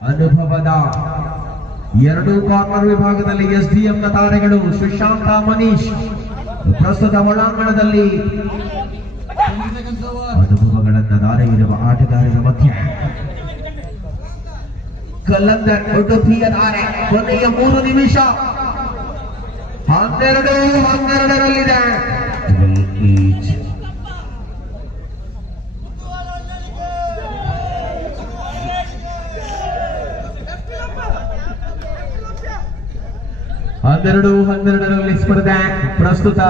ಅನುಭವದ ಎರಡು ಕಾರ್ನರ್ ವಿಭಾಗದಲ್ಲಿ ಎಸ್ಡಿಎಂನ ತಾರೆಗಳು ಸುಶಾಂತ ಮನೀಶ್ ಪ್ರಸ್ತುತ ಒಳಾಂಗಣದಲ್ಲಿ ಅನುಭವಗಳನ್ನ ದಾರೆ ಇರುವ ಆಟಗಾರರ ಮಧ್ಯೆ ಕಲ್ಲಂದರ್ ಉಡುಪಿಯ ದಾರೆ ಕೊನೆಯ 3 ನಿಮಿಷ 12-12ರಲ್ಲಿದೆ. ಹನ್ನೆರಡರಲ್ಲಿ ಸ್ಪರ್ಧೆ ಪ್ರಸ್ತುತ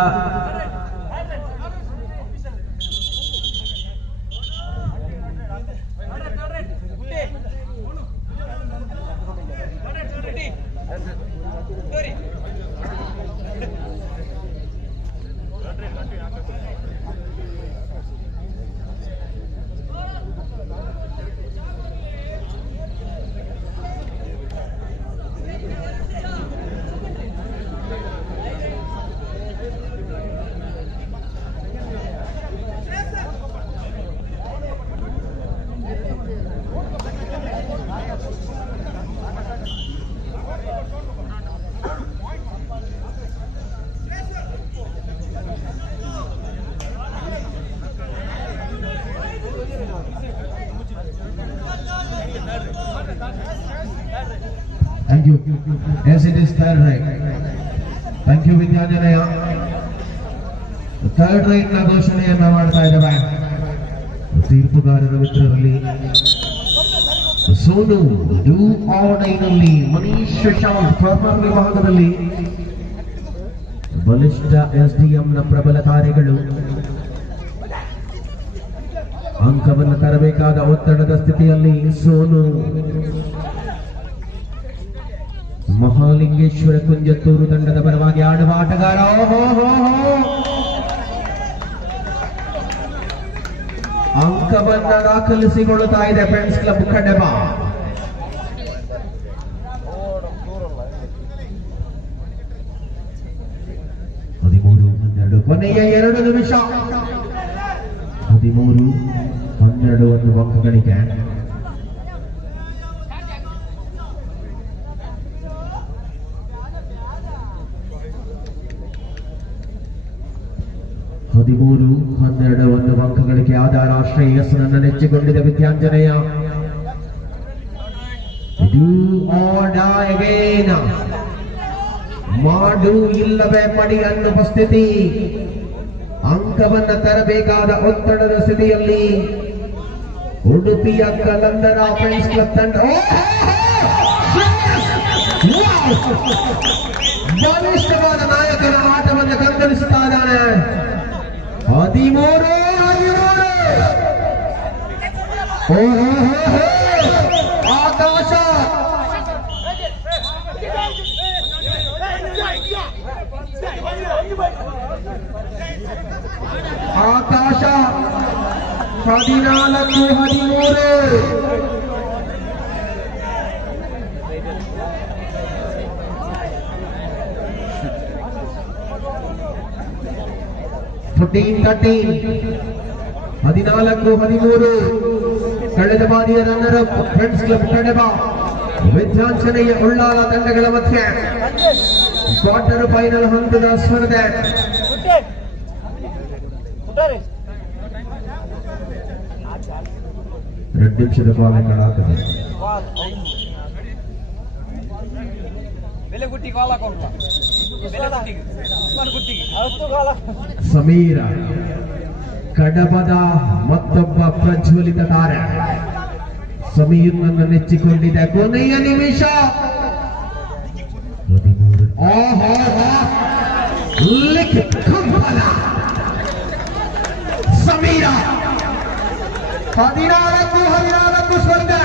Thank you. Yes, it is third right. Thank you, Vidyanjanaya. Third right na ಘೋಷಣೆಯನ್ನ ಮಾಡ್ತಾ ಇದ್ದೇವೆ. ತೀರ್ಪುಗಾರರ ಮಿತ್ರರಲ್ಲಿ ಸೋನು ಡೂ ಆರ್ ಡೈನಲ್ಲಿ ಮನೀಶ್ ಶಶಾಂಕ್ ಕಾರ್ನರ್ ವಿಭಾಗದಲ್ಲಿ ಬಲಿಷ್ಠ ಎಸ್ಡಿಎಂನ ಪ್ರಬಲ ತಾರೆಗಳು ಅಂಕವನ್ನು ತರಬೇಕಾದ ಒತ್ತಡದ ಸ್ಥಿತಿಯಲ್ಲಿ ಸೋನು ಮಹಾಲಿಂಗೇಶ್ವರ ಕುಂಜತ್ತೂರು ತಂಡದ ಪರವಾಗಿ ಆಡುವ ಆಟಗಾರ ಅಂಕವನ್ನ ದಾಖಲಿಸಿಕೊಳ್ಳುತ್ತಾ ಇದೆ ಫ್ರೆಂಡ್ಸ್ ಕ್ಲಬ್ ಕಡಬ. ಕೊನೆಯ 2 ನಿಮಿಷ 13-12 ಅಂಕಗಳಿಗೆ 13-12 ಅಂಕಗಳಿಗೆ ಆಧಾರ ಶ್ರೇಯಸ್ಸನ್ನ ನೆಚ್ಚಿಕೊಂಡಿದೆ ವಿದ್ಯಾಂಜನೇಯ. ಮಾಡು ಇಲ್ಲವೇ ಪಡಿ ಅನ್ನುವ ಸ್ಥಿತಿ, ಅಂಕವನ್ನ ತರಬೇಕಾದ ಒತ್ತಡದ ಸ್ಥಿತಿಯಲ್ಲಿ ಉಡುಪಿಯ ಕಲಂದರ ಫ್ರೆಂಡ್ಸ್ ಕ್ಲಬ್ ತಂಡ ಬಲಿಷ್ಠವಾದ ನಾಯಕನ ಆಟವನ್ನು ಕಂದರಿಸುತ್ತಾ ಇದ್ದಾನೆ. 13 ಆಕಾಶ ಆಕಾಶ 14-13 14-13 ಕಳೆದ ಬಾರಿಯ ರನ್ನರ್ ಅಪ್ ಫ್ರೆಂಡ್ಸ್ ಕ್ಲಬ್ ಕಡಬ ವಿದ್ಯಾಂಜನೇಯ ಉಳ್ಳಾಲ ತಂಡಗಳ ಮಧ್ಯೆ ಕ್ವಾರ್ಟರ್ ಫೈನಲ್ ಹಂತದ ಸ್ಪರ್ಧೆ. 2 ನಿಮಿಷದ ಕಾಲಗಳಾಗ್ತದೆ. ಸಮೀರ ಕಡಬದ ಮತ್ತೊಬ್ಬ ಪ್ರಜ್ವಲಿತ ತಾರೆ ಸಮೀರ್ನನ್ನು ನೆಚ್ಚಿಕೊಂಡಿದೆ. ಕೊನೆಯ ನಿಮಿಷ 13 ಸಮೀರ 14-14 ಸ್ಪರ್ಧೆ.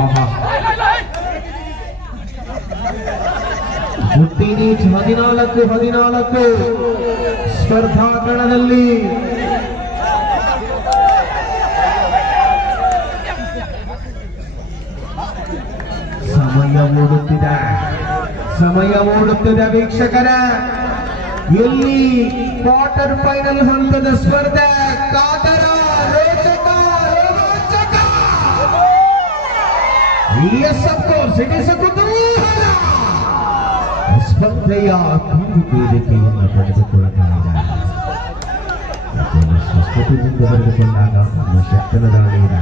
ಆಹಾ 14-14 ಸ್ಪರ್ಧಾ ಕಣದಲ್ಲಿ ಸಮಯ ಓಡುತ್ತಿದೆ ವೀಕ್ಷಕರ. ಇಲ್ಲಿ ಕ್ವಾರ್ಟರ್ ಫೈನಲ್ ಹಂತದ ಸ್ಪರ್ಧೆ ಎಸ್ಸಕ್ಕೋ ಸಿಡಿಸಕ್ಕೂ ಸ್ಪರ್ಧೆಯ ವೇದಿಕೆಯನ್ನು ಪಡೆದುಕೊಳ್ಳಲಾಗಿದೆ. ಸ್ವಸ್ಪತಿ ಮುಂದೆ ಬರೆದುಕೊಂಡಾಗ ನಮ್ಮ ಶಕ್ತನ ದಾಳಿಯಿದೆ.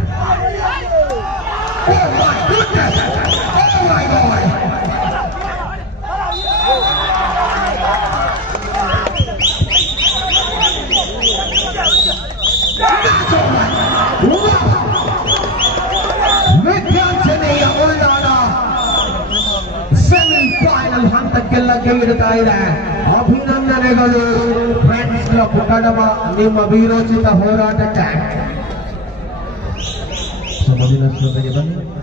ವಿದ್ಯಾರ್ಜನೆಯ ಉಳ್ಳಾಡ ಸೆಮಿಫೈನಲ್ ಹಂತಕ್ಕೆಲ್ಲ ಇಡ್ತಾ ಇದೆ. ಅಭಿನಂದನೆಗಳು ಫ್ರೆಂಡ್ಸ್ ಕ್ಲಬ್ ಕಡಬ, ನಿಮ್ಮ ವೀರೋಚಿತ ಹೋರಾಟಕ್ಕೆ. ಮುಂದಿನ ಸ್ಪರ್ಧೆಗೆ ಬನ್ನಿ.